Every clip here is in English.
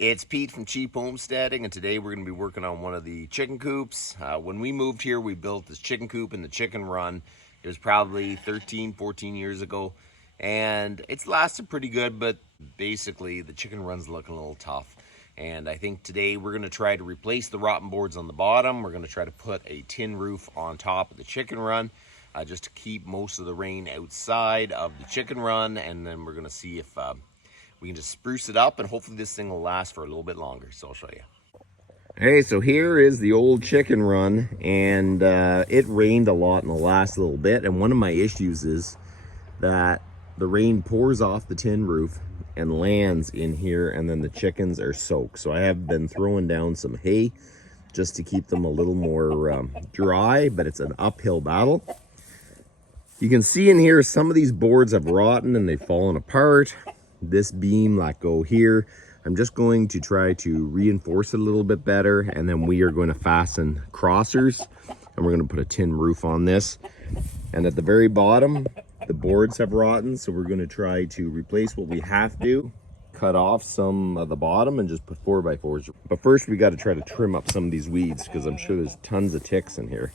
It's Pete from Cheap Homesteading, and today we're going to be working on one of the chicken coops. When we moved here, we built this chicken coop in the chicken run. It was probably 13, 14 years ago, and it's lasted pretty good, but basically the chicken run's looking a little tough. And I think today we're going to try to replace the rotten boards on the bottom. We're going to try to put a tin roof on top of the chicken run, just to keep most of the rain outside of the chicken run, and then we're going to see if we can just spruce it up, and hopefully this thing will last for a little bit longer. So I'll show you. Hey, so here is the old chicken run, and it rained a lot in the last little bit. And one of my issues is that the rain pours off the tin roof and lands in here, and then the chickens are soaked. So I have been throwing down some hay just to keep them a little more dry, but it's an uphill battle. You can see in here some of these boards have rotten and they've fallen apart. This beam let go here. I'm just going to try to reinforce it a little bit better, and then we are going to fasten crossers, and we're going to put a tin roof on this. And at the very bottom, the boards have rotten, so we're going to try to replace what we have to, cut off some of the bottom and just put 4x4s. But first we got to try to trim up some of these weeds, because I'm sure there's tons of ticks in here.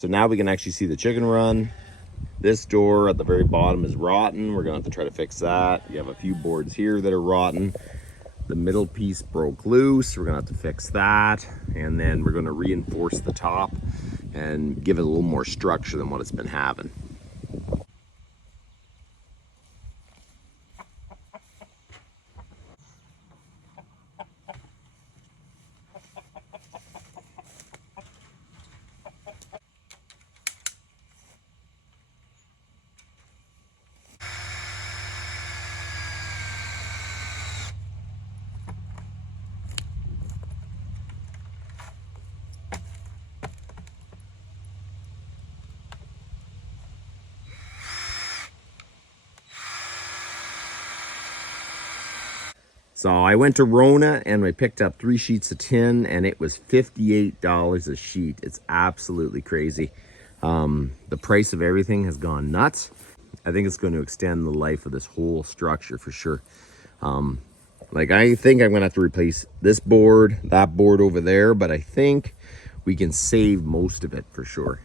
So now we can actually see the chicken run. This door at the very bottom is rotten. We're gonna have to try to fix that. You have a few boards here that are rotten. The middle piece broke loose. We're gonna have to fix that. And then we're gonna reinforce the top and give it a little more structure than what it's been having. So I went to Rona and I picked up 3 sheets of tin, and it was $58 a sheet. It's absolutely crazy. The price of everything has gone nuts. I think it's going to extend the life of this whole structure for sure. I think I'm going to have to replace this board, that board over there, but I think we can save most of it for sure.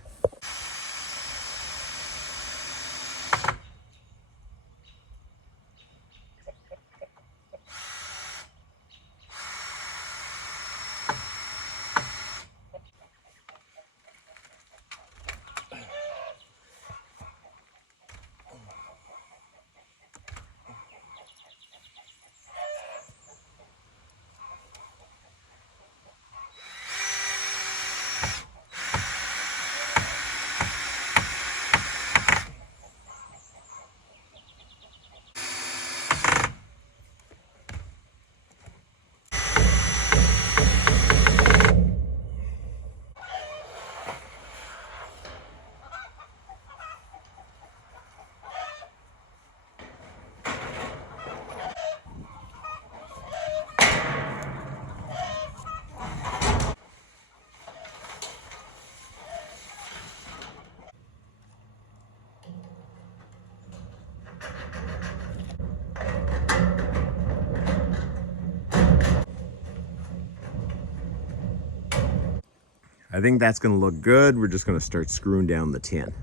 I think that's going to look good. We're just going to start screwing down the tin.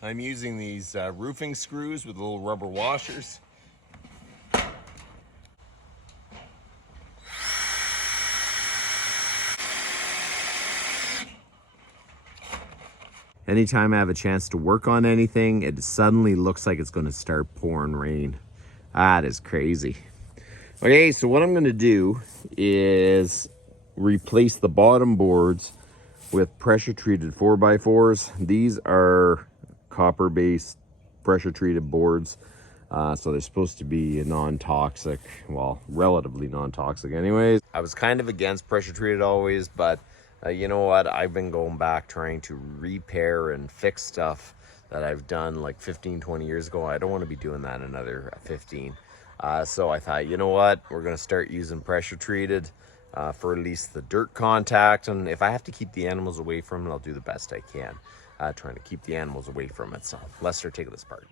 I'm using these roofing screws with little rubber washers. Anytime I have a chance to work on anything, it suddenly looks like it's going to start pouring rain. That is crazy. Okay, so what I'm going to do is replace the bottom boards with pressure treated 4x4s. These are copper based pressure treated boards. So they're supposed to be non-toxic, well, relatively non-toxic anyways. I was kind of against pressure treated always, but you know what? I've been going back trying to repair and fix stuff that I've done like 15, 20 years ago. I don't want to be doing that another 15. So I thought, you know what? We're going to start using pressure treated for at least the dirt contact. And if I have to keep the animals away from it, I'll do the best I can, trying to keep the animals away from it. So let's start taking this apart.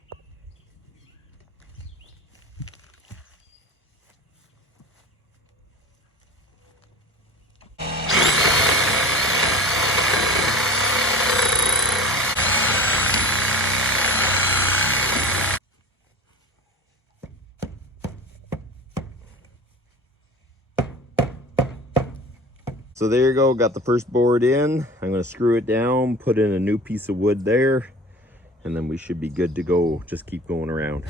So there you go, got the first board in. I'm gonna screw it down, put in a new piece of wood there, and then we should be good to go. Just keep going around.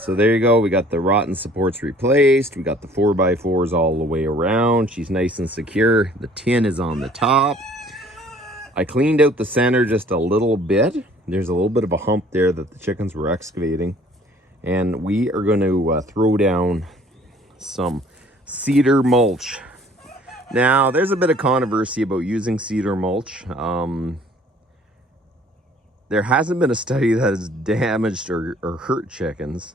So there you go, we got the rotten supports replaced, we got the 4x4s all the way around. She's nice and secure. The tin is on the top. I cleaned out the center just a little bit. There's a little bit of a hump there that the chickens were excavating. And we are going to throw down some cedar mulch. Now, there's a bit of controversy about using cedar mulch. There hasn't been a study that has damaged or hurt chickens.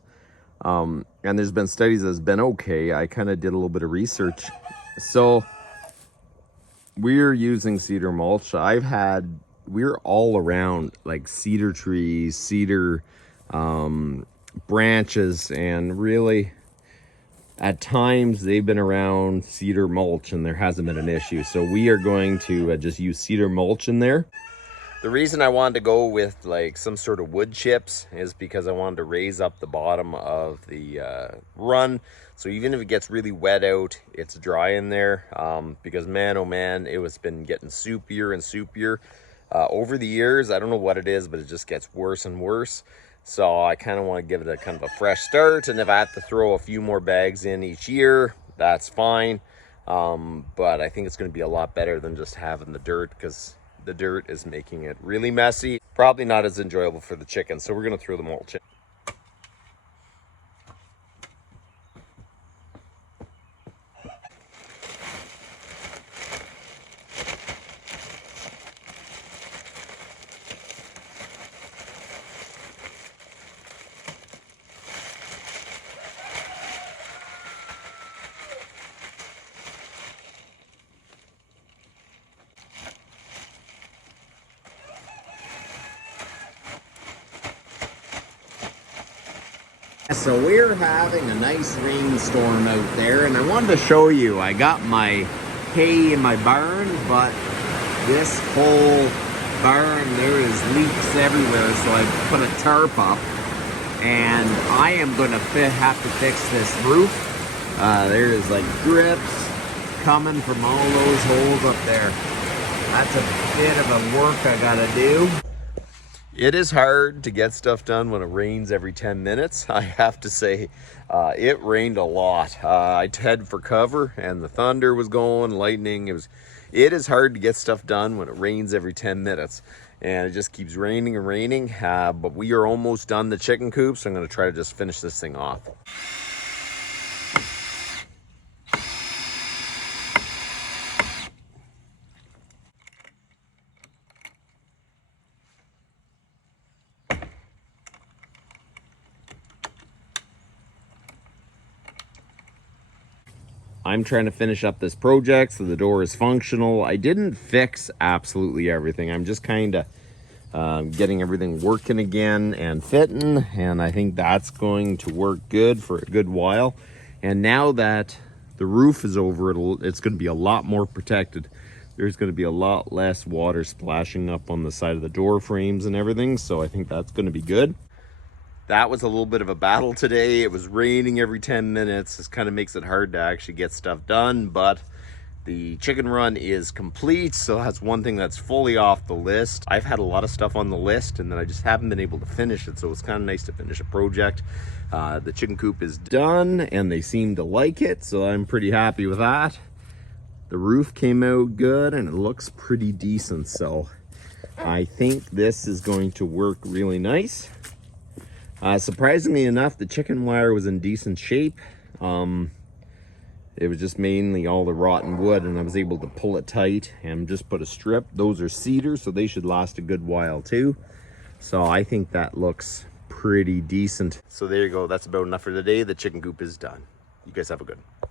And there's been studies that's been okay. I kind of did a little bit of research. So we're using cedar mulch. We're all around like cedar trees, cedar branches, and really at times they've been around cedar mulch and there hasn't been an issue. So we are going to just use cedar mulch in there. The reason I wanted to go with like some sort of wood chips is because I wanted to raise up the bottom of the run. So even if it gets really wet out, it's dry in there. Because man, oh man, it was been getting soupier and soupier over the years. I don't know what it is, but it just gets worse and worse. So I kind of want to give it a kind of a fresh start. And if I have to throw a few more bags in each year, that's fine. But I think it's going to be a lot better than just having the dirt, because the dirt is making it really messy. Probably not as enjoyable for the chickens. So we're going to throw the mulch in. So we're having a nice rainstorm out there, and I wanted to show you. I got my hay in my barn, but this whole barn, there is leaks everywhere, so I put a tarp up, and I am going to have to fix this roof. There is like drips coming from all those holes up there. That's a bit of a work I gotta do. It is hard to get stuff done when it rains every 10 minutes. I have to say, it rained a lot. I head for cover and the thunder was going, lightning. It is hard to get stuff done when it rains every 10 minutes. And it just keeps raining and raining. But we are almost done the chicken coop, so I'm gonna try to just finish this thing off. I'm trying to finish up this project so the door is functional. I didn't fix absolutely everything. I'm just kind of getting everything working again and fitting, and I think that's going to work good for a good while. And now that the roof is over, it's going to be a lot more protected. There's going to be a lot less water splashing up on the side of the door frames and everything, so I think that's going to be good. That was a little bit of a battle today. It was raining every 10 minutes. This kind of makes it hard to actually get stuff done, but the chicken run is complete, so that's one thing that's fully off the list. I've had a lot of stuff on the list and then I just haven't been able to finish it, so it's kind of nice to finish a project. The chicken coop is done and they seem to like it, so I'm pretty happy with that. The roof came out good and it looks pretty decent, so I think this is going to work really nice. Surprisingly enough, the chicken wire was in decent shape. It was just mainly all the rotten wood, and I was able to pull it tight and just put a strip. Those are cedar, so they should last a good while too. So I think that looks pretty decent. So there you go. That's about enough for today. The chicken coop is done. You guys have a good one.